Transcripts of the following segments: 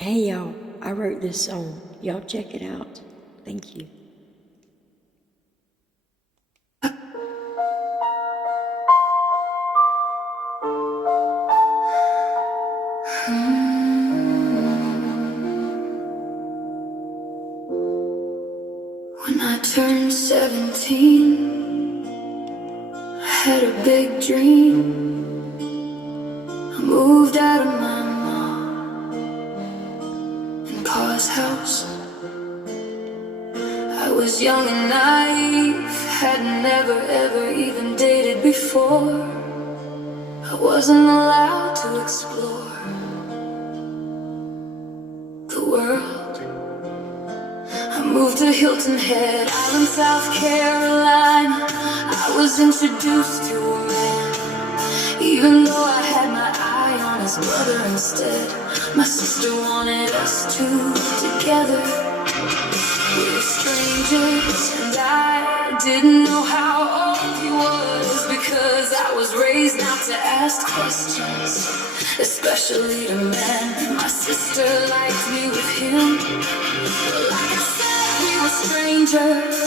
Hey y'all, I wrote this song. Y'all check it out. Thank you. When I turned 17, I had a big dream. I moved out of my mom and pa's house. I was young and naive, had never ever even dated before. I wasn't allowed to explore the world. I moved to Hilton Head Island, South Carolina. I was introduced to a man, even though I had my eye on his brother instead. My sister wanted us two together. We were strangers, and I didn't know how old he was, because I was raised not to ask questions, especially to men. My sister liked me with him. Like I said, we were strangers,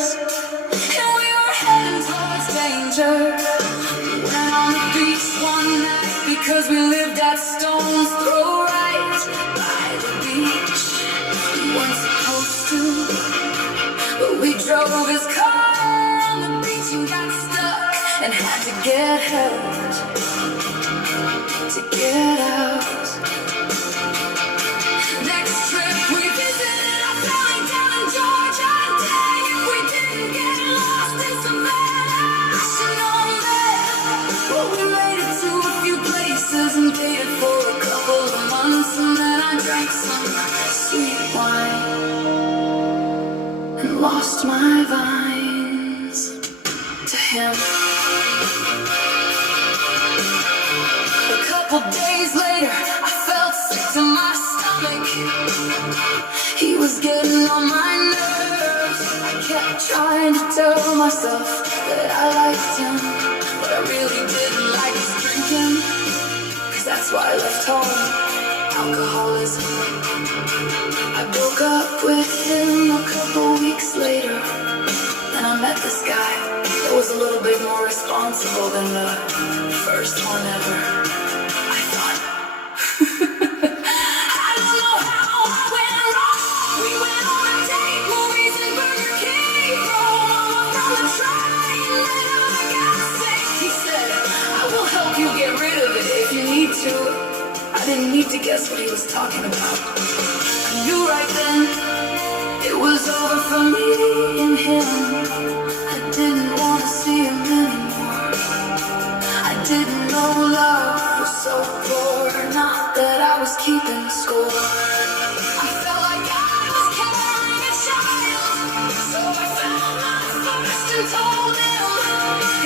and we were heading towards danger. We went on the beach one night because we lived at Stone's Throw, right by the beach. We weren't supposed to, but we drove his car on the beach and got stuck and had to get help to get out. Next trip we visited a family down in Georgia. Dang, if we didn't get lost in Savannah, I should know that. Well, we made it to a few places and dated for a couple of months, and then I drank some sweet wine and lost my vines to him. A couple days later, I felt sick to my stomach. He was getting on my nerves. I kept trying to tell myself that I liked him, but I really didn't like his drinking, 'cause that's why I left home. Alcoholism. I broke up with him a couple weeks later, and I met this guy that was a little bit more responsible than the first one ever, I thought. I don't know how I went wrong. We went on a date, movies and Burger King. Rolled on the train, then I got sick. He said, I will help you get rid of it if you need to. I didn't need to guess what he was talking about. I knew right then it was over for me and him. I didn't want to see him anymore. I didn't know love was so poor, not that I was keeping score. I felt like I was carrying a child, so I found my first and told him.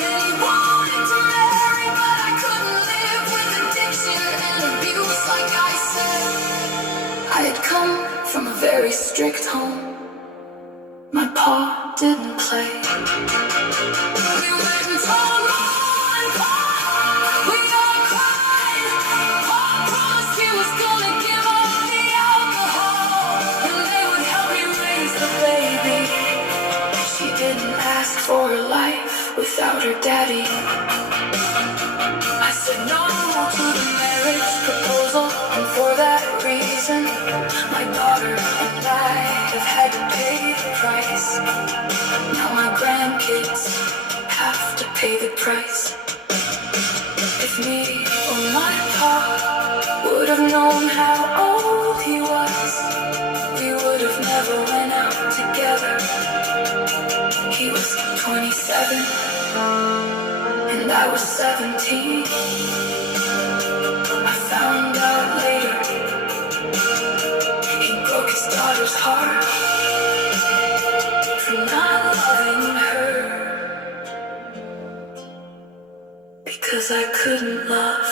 And he wanted to marry, but I couldn't live with addiction and abuse, like I said. I had come from a very strict home. My pa didn't play. We went and told Mom and Pop. We all cried. Pa promised he was gonna give up the alcohol, and they would help me raise the baby. She didn't ask for her life without her daddy. I said no to the marriage proposal, and for that reason, my daughter and I have had to pay the price. Now my grandkids have to pay the price. If me or my pa would have known how old he was, we would have never went out together. He was 27 and I was 17. I found out later he broke his daughter's heart for not loving her, because I couldn't love